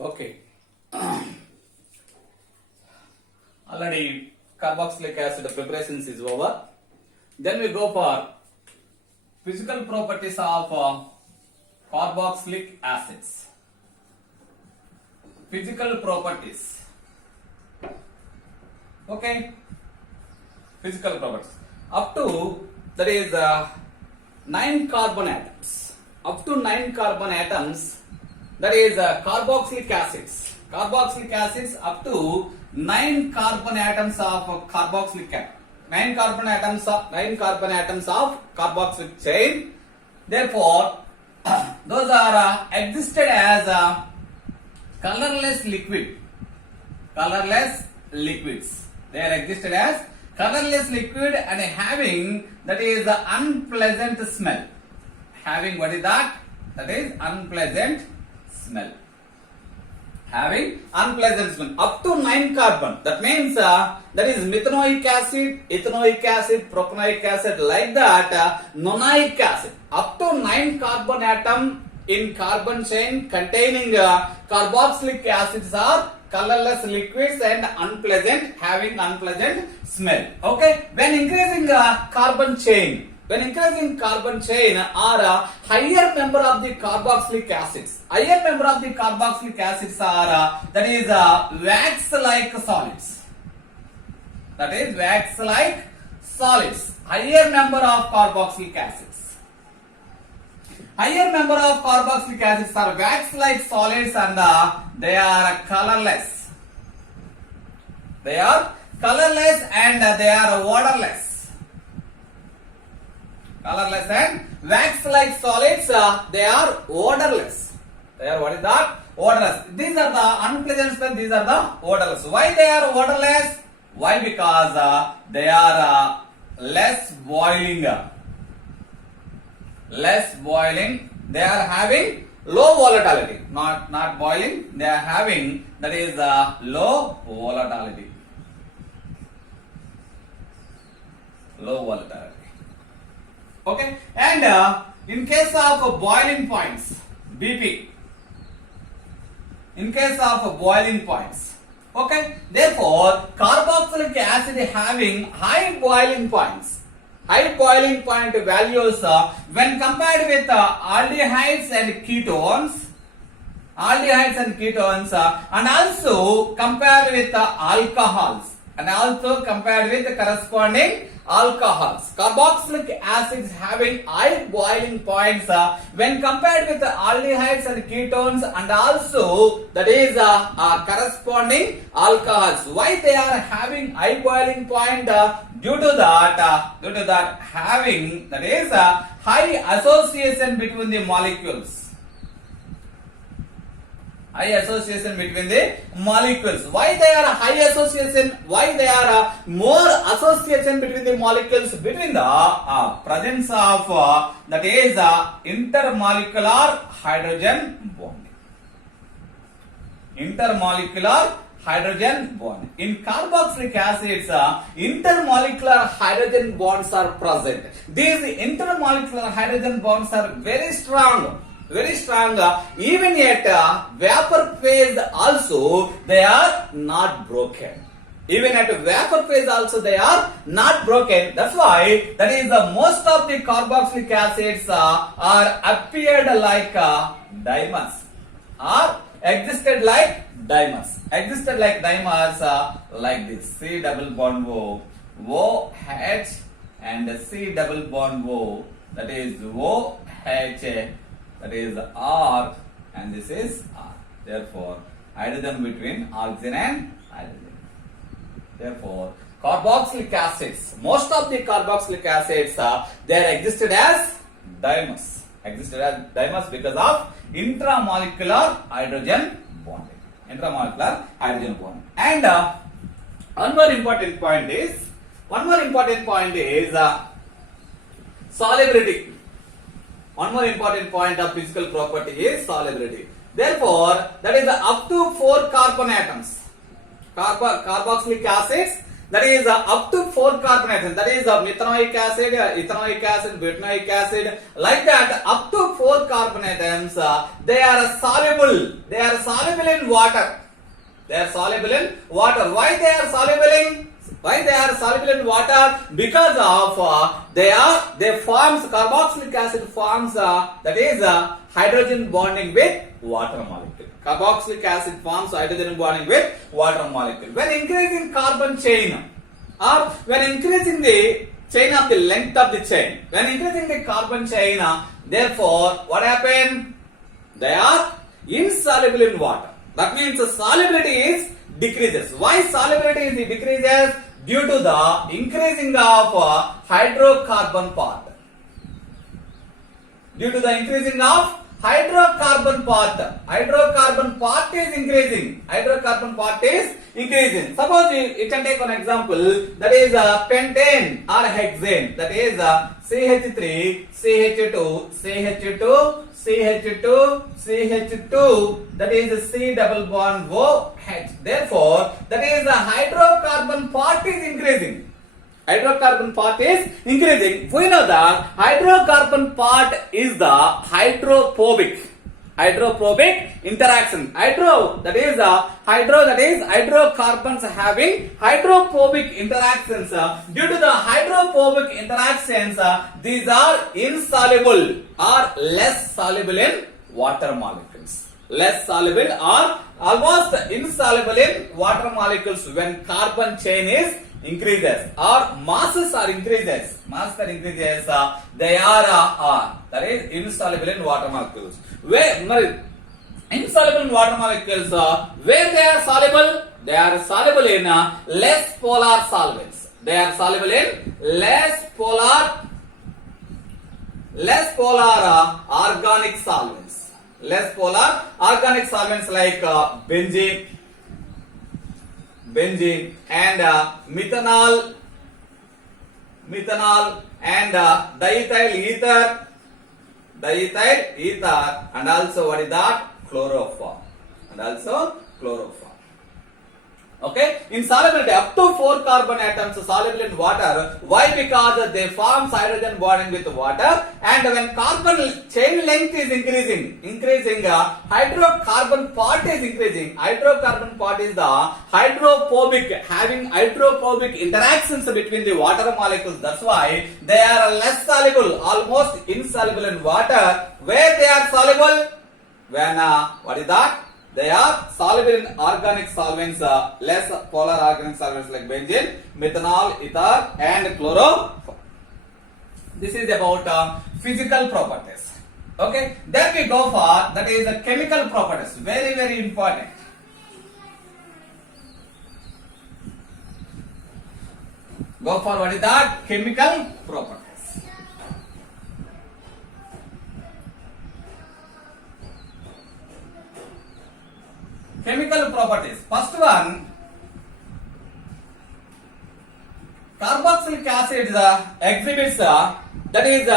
Okay. Already carboxylic acid preparations is over. Then we go for physical properties of carboxylic acids. Physical properties. Okay. Physical properties. Up to that is 9 carbon atoms. Up to 9 carbon atoms. That is carboxylic acids. Carboxylic acids up to 9 carbon atoms of carboxylic acid. 9 carbon atoms of carboxylic chain. Therefore, those are existed as colorless liquid. Colorless liquids. They are existed as colorless liquid and having that is unpleasant smell. Having what is that? That is unpleasant smell. Having unpleasant smell. Up to 9 carbon. That means that is methanoic acid, ethanoic acid, propanoic acid, like that. Nonic acid. Up to 9 carbon atom in carbon chain containing carboxylic acids are colorless liquids and unpleasant, having unpleasant smell. Okay. When increasing carbon chain. When increasing carbon chain are a higher member of the carboxylic acids. Higher member of the carboxylic acids are that is wax-like solids. That is wax-like solids. Higher member of carboxylic acids. Higher member of carboxylic acids are wax-like solids and they are colorless. They are colorless and they are odorless. Colorless and wax-like solids, they are odorless. They are what is that? Odorless. These are the unpleasant smell, these are the odorless. Why they are odorless? Why? Because they are less boiling. Less boiling. They are having low volatility. Not boiling, they are having that is low volatility. Low volatility. Okay, and in case of boiling points, BP, in case of boiling points, okay, therefore carboxylic acid having high boiling points, high boiling point values when compared with aldehydes and ketones, and also compared with alcohols, and also compared with the corresponding alcohols. Carboxylic acids having high boiling points when compared with the aldehydes and ketones and also that is corresponding alcohols. Why they are having high boiling point? Due to that having that is high association between the molecules. High association between the molecules. Why they are high association? Why they are more association between the molecules? Between the presence of that is intermolecular hydrogen bonding. Intermolecular hydrogen bond. In carboxylic acids, intermolecular hydrogen bonds are present. These intermolecular hydrogen bonds are very strong. Very strong. Even at vapor phase also they are not broken. Even at vapor phase also they are not broken. That's why that is most of the carboxylic acids are appeared like dimers or existed like dimers. Existed like dimers like this. C double bond O, OH and C double bond O, that is OH. That is R and this is R. Therefore, hydrogen between oxygen and hydrogen. Therefore, carboxylic acids, most of the carboxylic acids, they are existed as dimers. Existed as dimers because of intramolecular hydrogen bonding. Intramolecular hydrogen bonding. And one more important point is solubility. One more important point of physical property is solubility. Therefore, that is up to 4 carbon atoms. Carboxylic acids that is up to 4 carbon atoms, that is methanoic acid, ethanoic acid, butanoic acid, like that up to 4 carbon atoms, they are soluble in water. They are soluble in water. Why they are soluble in? Why they are soluble in water? Because of they forms carboxylic acid forms that is hydrogen bonding with water molecule. Carboxylic acid forms hydrogen bonding with water molecule. When increasing carbon chain or when increasing the chain of the length of the chain, when increasing the carbon chain, therefore what happened? They are insoluble in water. That means the solubility is decreases. Why solubility is decreases? Due to the increasing of hydrocarbon part. Due to the increasing of hydrocarbon part. Hydrocarbon part is increasing. Hydrocarbon part is increasing. Suppose you can take one example, that is pentane or hexane. That is CH3, CH2, CH2, CH2, CH2, that is C double bond OH. Therefore, that is the hydrocarbon part is increasing. Hydrocarbon part is increasing. We know that hydrocarbon part is the hydrophobic interaction. That is hydrocarbons having hydrophobic interactions. Due to the hydrophobic interactions, these are insoluble or less soluble in water molecules. Less soluble or almost insoluble in water molecules when carbon chain is increases or masses are increases. They are that is insoluble in water molecules. Where insoluble in water molecules, where they are soluble? They are soluble in less polar solvents. They are soluble in less polar organic solvents. Less polar organic solvents like benzene and methanol and diethyl ether and also what is that? Chloroform. Okay, insolubility up to 4 carbon atoms soluble in water. Why? Because they form hydrogen bonding with water, and when carbon chain length is increasing, hydrocarbon part is increasing. Hydrocarbon part is the hydrophobic, having hydrophobic interactions between the water molecules. That's why they are less soluble, almost insoluble in water. Where they are soluble? When what is that? They are soluble in organic solvents, less polar organic solvents like benzene, methanol, ether and chloroform. This is about physical properties. Okay, then we go for that is the chemical properties. Very, very important. Go for what is that? Chemical properties. Chemical properties. First one, carboxylic acid exhibits that is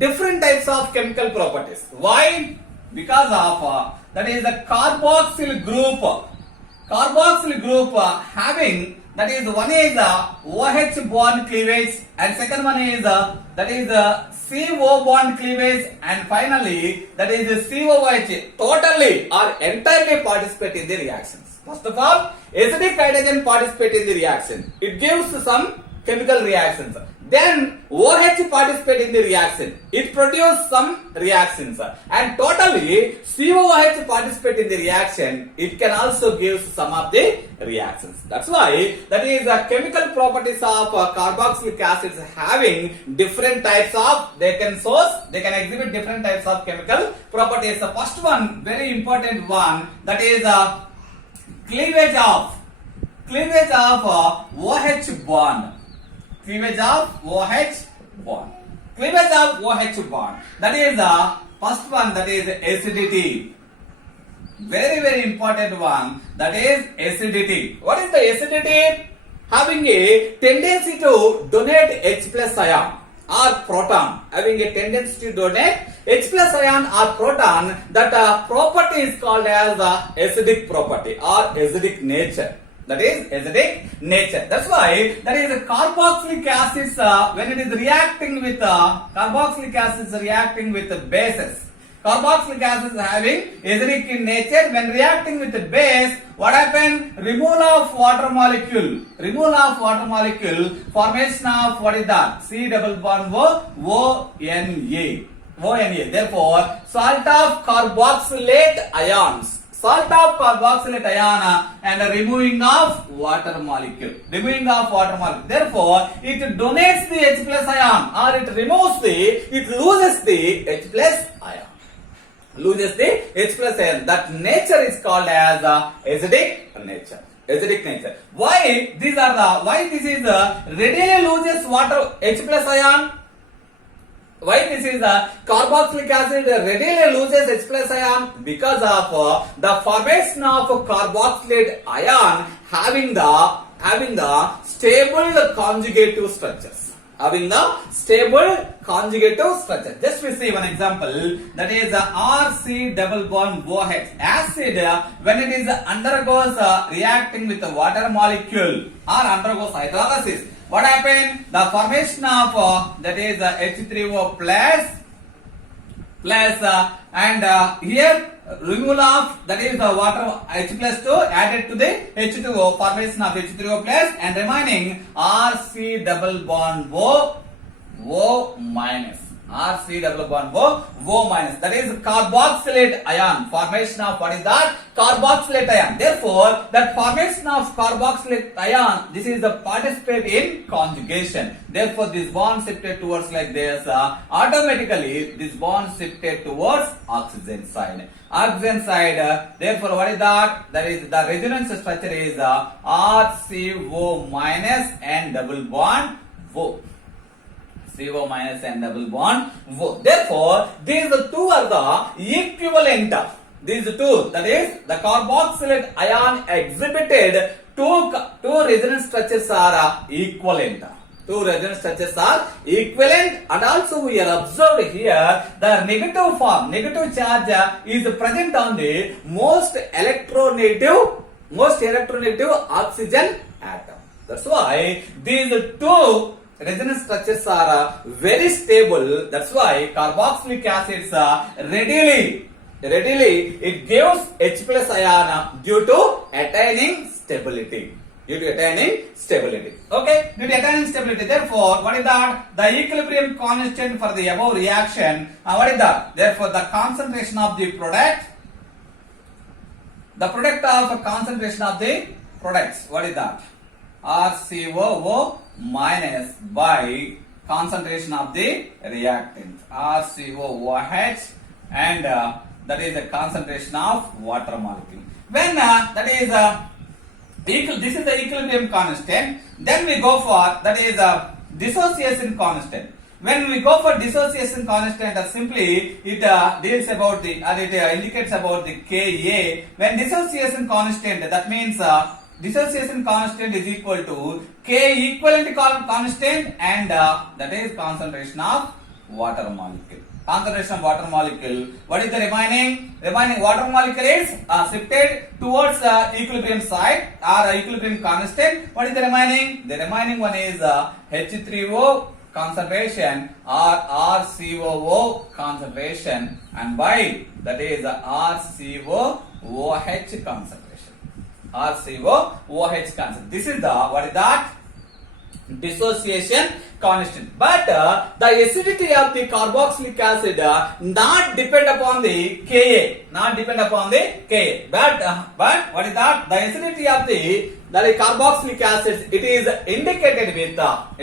different types of chemical properties. Why? Because of that is the carboxyl group. Carboxyl group having that is one is OH bond cleavage and second one is that is CO bond cleavage and finally that is COOH totally or entirely participate in the reactions. First of all, acidic hydrogen participate in the reaction. It gives some chemical reactions. Then OH participate in the reaction. It produces some reactions. And totally COOH participate in the reaction. It can also give some of the reactions. That's why that is the chemical properties of carboxylic acids having different types of, they can exhibit different types of chemical properties. The first one, very important one, that is cleavage of OH bond. Cleavage of OH bond. Cleavage of OH bond. That is the first one, that is acidity. Very, very important one, that is acidity. What is the acidity? Having a tendency to donate H plus ion or proton. Having a tendency to donate H plus ion or proton, that property is called as the acidic property or acidic nature. That is acidic nature. That's why that is carboxylic acids when it is reacting with carboxylic acids reacting with bases. Carboxylic acid is having acidic in nature. When reacting with the base, what happen? Removal of water molecule. Removal of water molecule. Formation of what is that? C double bond O ONA. ONA. Therefore, salt of carboxylate ions. Salt of carboxylate ion and removing of water molecule. Removing of water molecule. Therefore, it donates the H plus ion or it removes it loses the H plus ion. Loses the H plus ion. That nature is called as acidic nature. Acidic nature. Why these are the why this is readily loses water H plus ion? Why this is carboxylic acid readily loses H plus ion? Because of the formation of carboxylate ion having the stable conjugative structures. Having the stable conjugative structure. Just we see one example, that is RC double bond OH. Acid when it is undergoes reacting with the water molecule or undergoes hydrolysis, what happened? The formation of that is H3O plus and here removal of that is the water H plus 2 added to the H2O, formation of H3O plus and remaining RC double bond O minus. RC double bond O minus. That is carboxylate ion. Formation of what is that? Carboxylate ion. Therefore, that formation of carboxylate ion, this is the participate in conjugation. Therefore, this bond shifted towards like this. Automatically, this bond shifted towards oxygen side. Oxygen side. Therefore, what is that? That is the resonance structure is RCO minus and double bond O. CO minus and double bond O. Therefore, these two are the equivalent. These two, that is the carboxylate ion exhibited two resonance structures are equivalent. Two resonance structures are equivalent, and also we are observed here the negative form, negative charge is present on the most electronegative oxygen atom. That's why these two resonance structures are very stable. That's why carboxylic acids readily it gives H plus ion due to attaining stability. Okay, due to attaining stability. Therefore, what is that? The equilibrium constant for the above reaction. What is that? Therefore, the concentration of the product of concentration of the products. What is that? RCOO minus by concentration of the reactant RCOOH and that is the concentration of water molecule. When that is this is the equilibrium constant, then we go for that is dissociation constant. When we go for dissociation constant, simply it deals about the or it indicates about the Ka. When dissociation constant, that means dissociation constant is equal to K equivalent constant and that is concentration of water molecule. Concentration of water molecule. What is the remaining? Remaining water molecule is shifted towards equilibrium side or equilibrium constant. What is the remaining? The remaining one is H3O concentration or RCOO concentration and by that is RCOOH concentration. RCOOH constant. This is the what is that? Dissociation constant. But the acidity of the carboxylic acid not depend upon the Ka. Not depend upon the Ka. But what is that? The acidity of the carboxylic acid it is indicated with or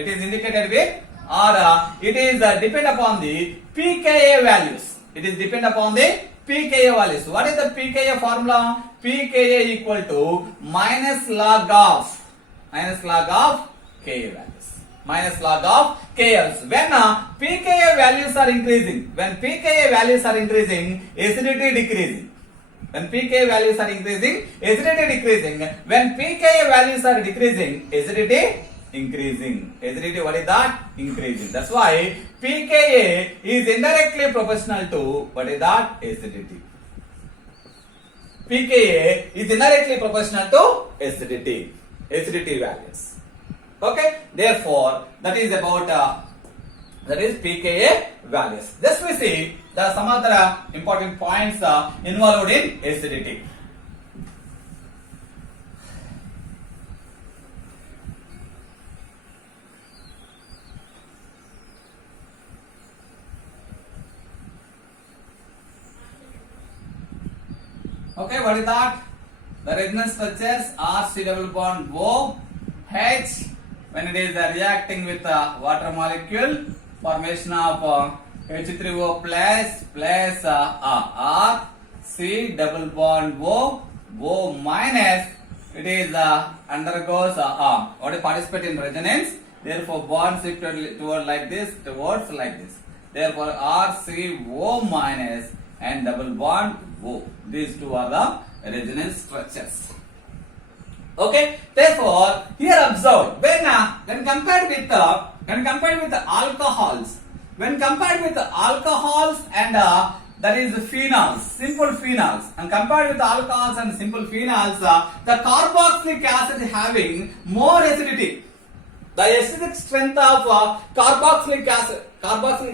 it is depend upon the pKa values. It is depend upon the pKa values. What is the pKa formula? pKa equal to minus log of Ka values. Minus log of Ka values. When pKa values are increasing, acidity decreasing. When pKa values are increasing, acidity decreasing. When pKa values are decreasing, acidity increasing. Acidity, what is that? Increasing. That's why pKa is indirectly proportional to what is that? Acidity. pKa is indirectly proportional to acidity values. Okay, therefore that is about that is pKa values. Just we see the some other important points involved in acidity. Okay, what is that? The resonance structures RC double bond OH when it is reacting with the water molecule, formation of H3O plus RC double bond O minus, it is undergoes what is participate in resonance, therefore bond shifted toward like this, towards like this, therefore RCO minus and double bond O. These two are the resonance structures. Okay, therefore here observe when compared with the alcohols, and that is phenols, simple phenols, and compared with the alcohols and simple phenols, the carboxylic acid having more acidity. The acidic strength of carboxylic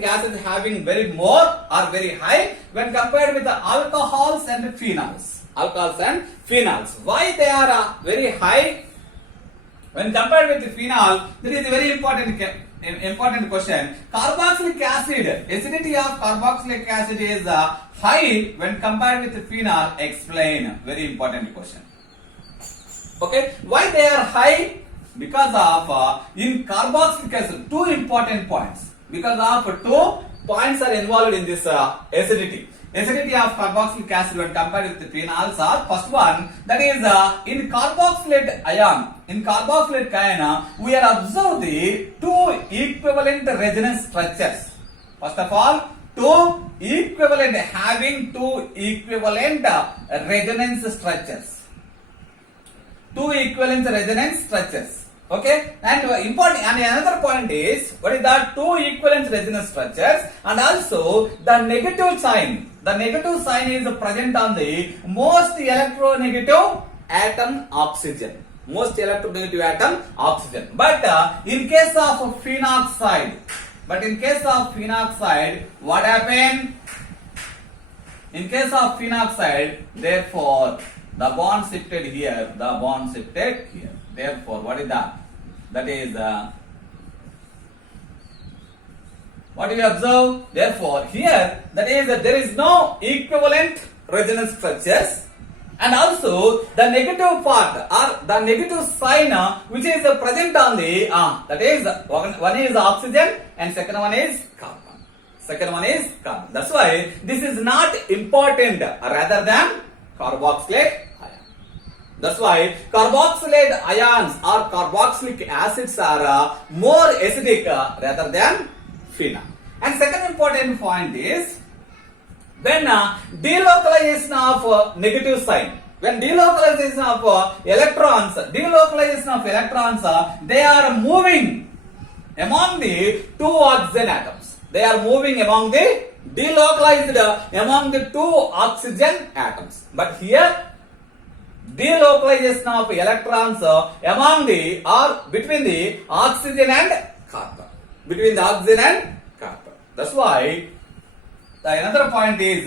acid having very more or very high when compared with the alcohols and phenols. Why they are very high when compared with the phenol? This is a very important question. Carboxylic acid, acidity of carboxylic acid is high when compared with the phenol. Explain. Very important question. Okay, why they are high? Because of in carboxylic acid, two important points. Because of 2 points are involved in this acidity. Acidity of carboxylic acid when compared with the phenols are, first one, that is in carboxylate ion. In carboxylate ion, we are observed the 2 equivalent resonance structures. First of all, 2 equivalent having 2 equivalent resonance structures. 2 equivalent resonance structures. Okay, and important, and another point is what is that 2 equivalent resonance structures, and also the negative sign. The negative sign is present on the most electronegative atom oxygen. Most electronegative atom oxygen. But in case of phenoxide, what happened? In case of phenoxide, therefore the bond shifted here. Therefore, what is that? That is what we observe. Therefore, here that is there is no equivalent resonance structures, and also the negative part or the negative sign which is present on the that is one is oxygen and second one is carbon. That's why this is not important rather than carboxylate. That's why carboxylate ions or carboxylic acids are more acidic rather than phenol. And second important point is when delocalization of negative sign, when delocalization of electrons, they are moving among the 2 oxygen atoms. They are moving among the delocalized among the 2 oxygen atoms. But here delocalization of electrons among the or between the oxygen and carbon. That's why the another point is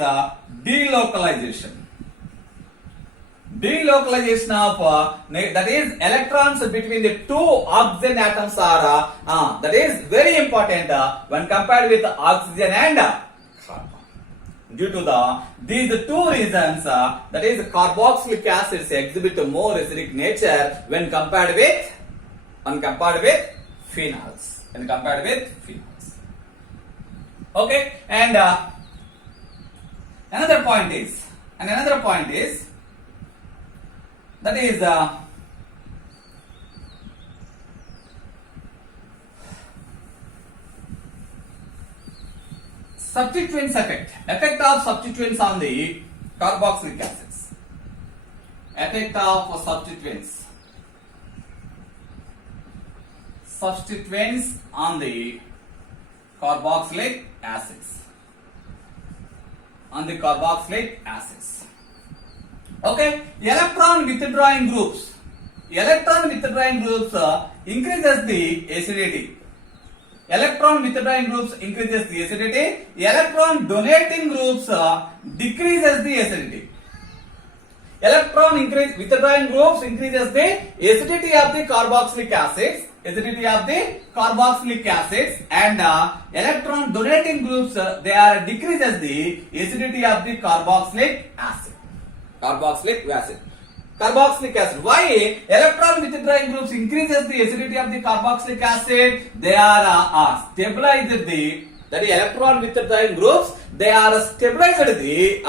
delocalization. Delocalization of that is electrons between the 2 oxygen atoms are that is very important when compared with oxygen and carbon. Due to these 2 reasons, that is carboxylic acids exhibit more acidic nature when compared with phenols. Okay, and another point is that is substituents effect of substituents on the carboxylic acids. Effect of substituents on the carboxylic acids. Okay, electron withdrawing groups. Electron withdrawing groups increases the acidity. Electron withdrawing groups increases the acidity. Electron donating groups decreases the acidity. Electron withdrawing groups increases the acidity of the carboxylic acids. Acidity of the carboxylic acids, and electron donating groups they are decreases the acidity of the carboxylic acid. Carboxylic acid. Carboxylic acid. Why electron withdrawing groups increases the acidity of the carboxylic acid? They are stabilized the that is electron withdrawing groups. They are stabilized the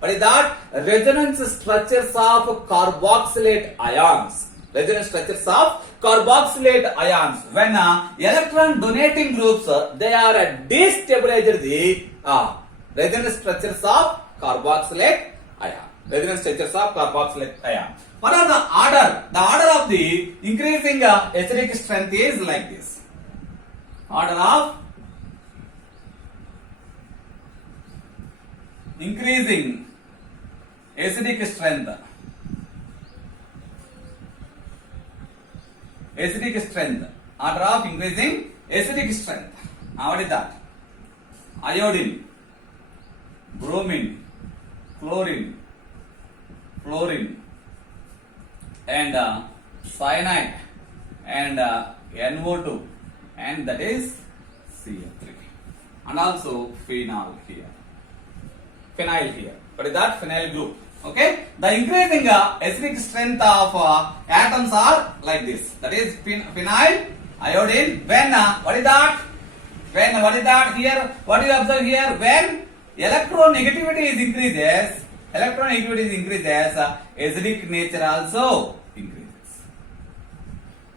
what is that resonance structures of carboxylate ions. Resonance structures of carboxylate ions. When electron donating groups they are destabilized the resonance structures of carboxylate ion. Resonance structures of carboxylate ion. What are the order? The order of the increasing acidic strength is like this. Order of increasing acidic strength. Acidic strength. Order of increasing acidic strength. What is that? Iodine, bromine, chlorine, fluorine, and cyanide, and NO2, and that is CH3, and also phenol here. Phenyl here. What is that? Phenyl group. Okay. The increasing acidic strength of atoms are like this. That is phenyl, iodine. When what is that? When what is that here? What do you observe here? When electronegativity is increases, acidic nature also increases.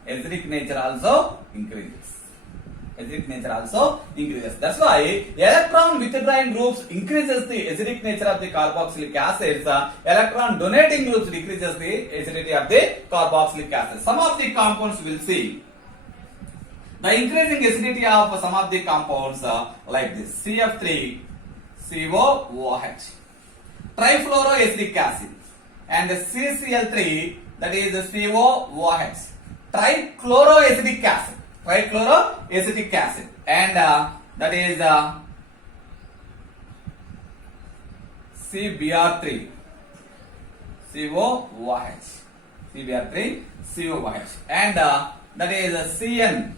Acidic nature also increases. Acidic nature also increases. That's why electron withdrawing groups increases the acidic nature of the carboxylic acids. Electron donating groups decreases the acidity of the carboxylic acids. Some of the compounds will see the increasing acidity of some of the compounds like this: CF3, COOH, trifluoroacidic acid, and CCl3, that is COOH, trichloroacidic acid. Trichloroacidic acid, and that is CBr3, COOH, CBr3, COOH, and that is CN.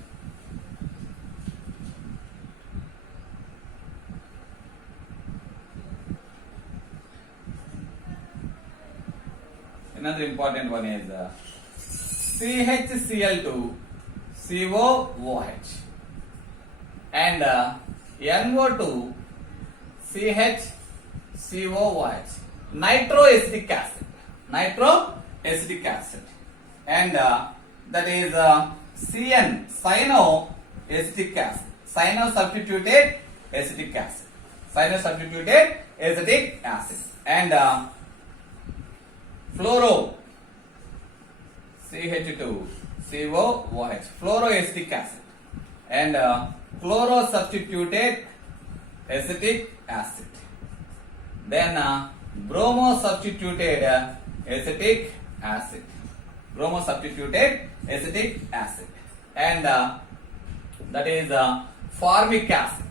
Another important one is CHCl2, COOH, and NO2, CHCOOH, nitroacidic acid, and that is CN, cyanoacidic acid, cynosubstituted acidic acid, and fluoro, CH2, COOH, fluoroacidic acid, and chlorosubstituted acetic acid. Then bromosubstituted acetic acid, and that is formic acid.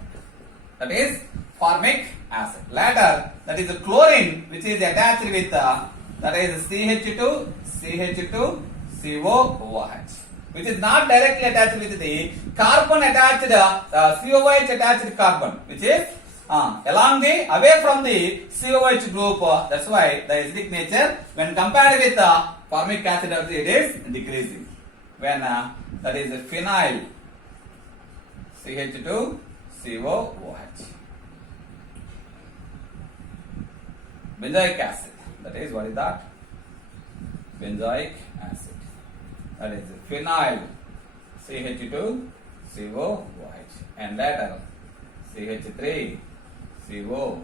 Later, that is chlorine, which is attached with that is CH2, COOH, which is not directly attached with the carbon attached, COOH attached carbon, which is along the away from the COOH group. That's why the acidic nature, when compared with formic acid, it is decreasing. When that is phenyl, CH2, COOH, benzoic acid. That is, what is that? Benzoic acid. That is phenyl, CH2, COOH, and later CH3, COOH.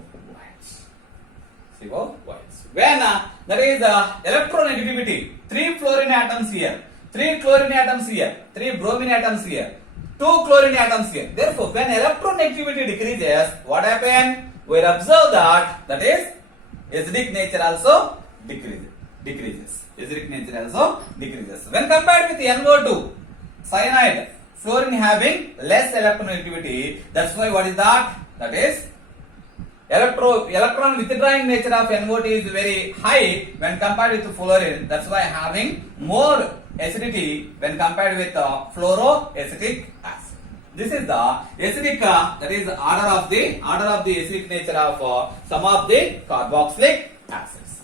When there is electronegativity, 3 fluorine atoms here, 3 chlorine atoms here, 3 bromine atoms here, 2 chlorine atoms here. Therefore, when electronegativity decreases, what happens? We observe that is acidic nature also decreases. Acidic nature also decreases. When compared with NO2, cyanide, fluorine having less electronegativity. That's why what is that? That is electron withdrawing nature of NO2 is very high when compared with fluorine. That's why having more acidity when compared with fluoroacetic acid. This is the acidic, that is order of the acidic nature of some of the carboxylic acids.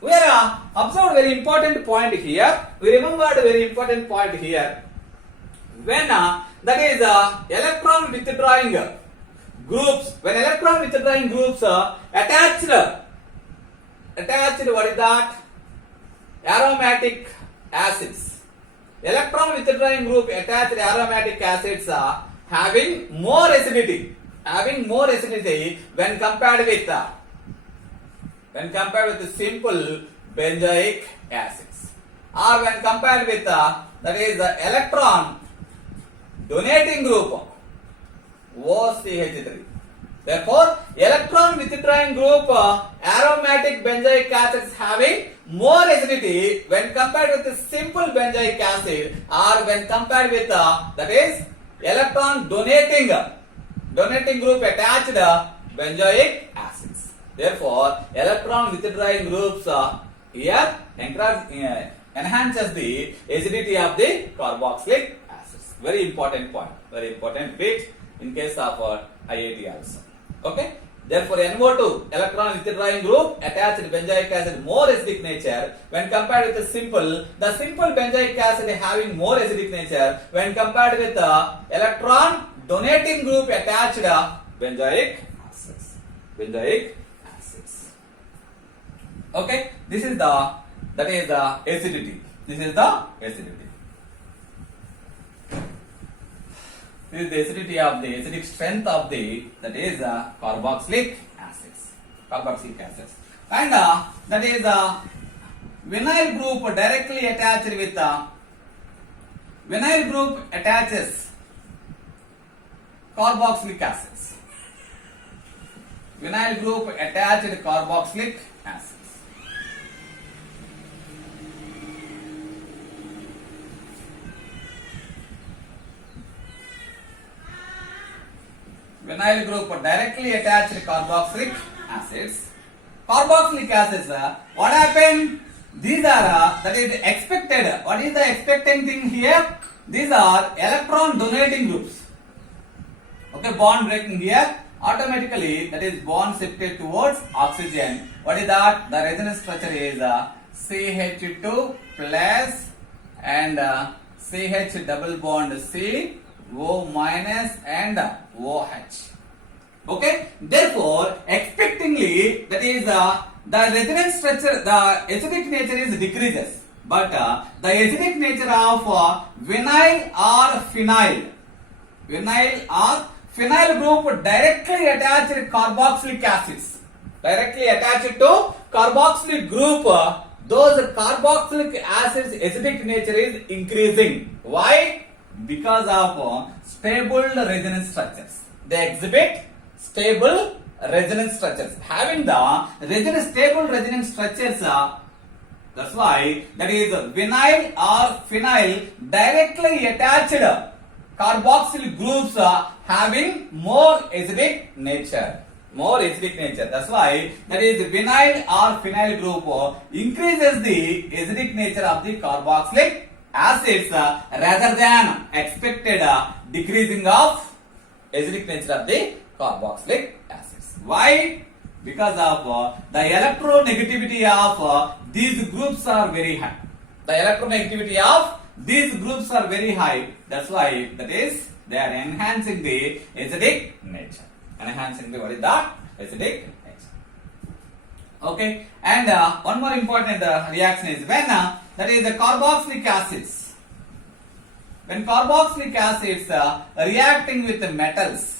We are observed very important point here. We remembered very important point here. When that is electron withdrawing groups, when electron withdrawing groups attached, what is that? Aromatic acids. Electron withdrawing group attached aromatic acids are having more acidity when compared with simple benzoic acids, or when compared with that is the electron donating group OCH3. Therefore, electron withdrawing group aromatic benzoic acids having more acidity when compared with the simple benzoic acid, or when compared with that is electron donating group attached benzoic acids. Therefore, electron withdrawing groups here enhances the acidity of the carboxylic acids. Very important point. Very important bit in case of IIT also. Okay. Therefore, NO2 electron withdrawing group attached benzoic acid more acidic nature when compared with the simple benzoic acid having more acidic nature when compared with the electron donating group attached benzoic acids. Okay, this is the acidity. This is the acidity of the acidic strength of the that is carboxylic acids. And that is vinyl group directly attached with vinyl group attaches carboxylic acids. Vinyl group attached carboxylic acids. Vinyl group directly attached carboxylic acids. Carboxylic acids, what happened? These are that is expected. What is the expecting thing here? These are electron donating groups. Okay, bond breaking here. Automatically, that is bond shifted towards oxygen. What is that? The resonance structure is CH2 plus and CH double bond C, O minus and OH. Okay, therefore, expectingly, that is the resonance structure, the acidic nature is decreases, but the acidic nature of vinyl or phenyl group directly attached carboxylic acids, directly attached to carboxylic group, those carboxylic acids acidic nature is increasing. Why? Because of stable resonance structures. They exhibit stable resonance structures. Having the stable resonance structures, that's why that is vinyl or phenyl directly attached carboxyl groups having more acidic nature. That's why that is vinyl or phenyl group increases the acidic nature of the carboxylic acids rather than expected decreasing of acidic nature of the carboxylic acids. Why? Because of the electronegativity of these groups are very high. That's why that is they are enhancing the acidic nature. Acidic nature. Okay, and one more important reaction is when that is the carboxylic acids. When carboxylic acids reacting with the metals,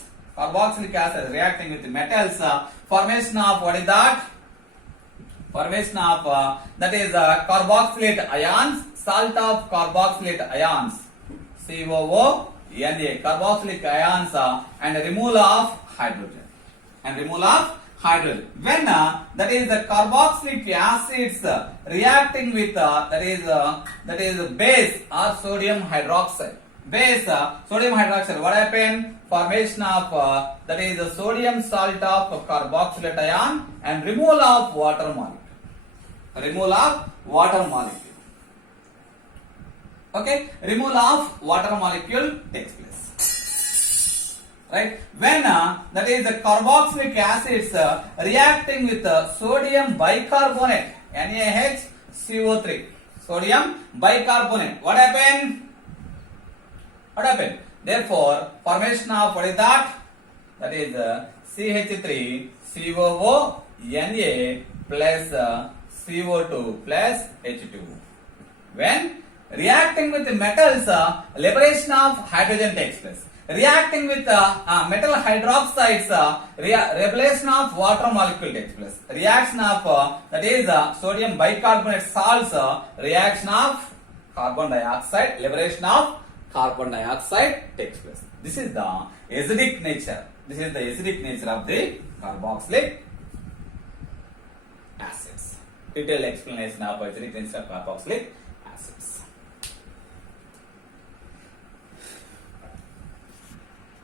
formation of what is that? Formation of that is carboxylate ions, salt of carboxylate ions, COO, carboxylic ions, and removal of hydrogen. hydrogen. When that is the carboxylic acids reacting with that is base or sodium hydroxide. Base sodium hydroxide. What happened? Formation of that is the sodium salt of carboxylate ion and removal of water molecule. Removal of water molecule. Okay, removal of water molecule takes place. Right? When that is the carboxylic acids reacting with sodium bicarbonate, NaHCO3, sodium bicarbonate. What happened? What happened? Therefore, formation of what is that? That is CH3 COO Na plus CO2 plus H2. When reacting with the metals, liberation of hydrogen takes place. Reacting with metal hydroxides, revelation of water molecule takes place. Reaction of that is sodium bicarbonate salts, reaction of carbon dioxide, liberation of carbon dioxide takes place. This is the acidic nature. This is the acidic nature of the carboxylic acids. Detailed explanation of acidic nature of carboxylic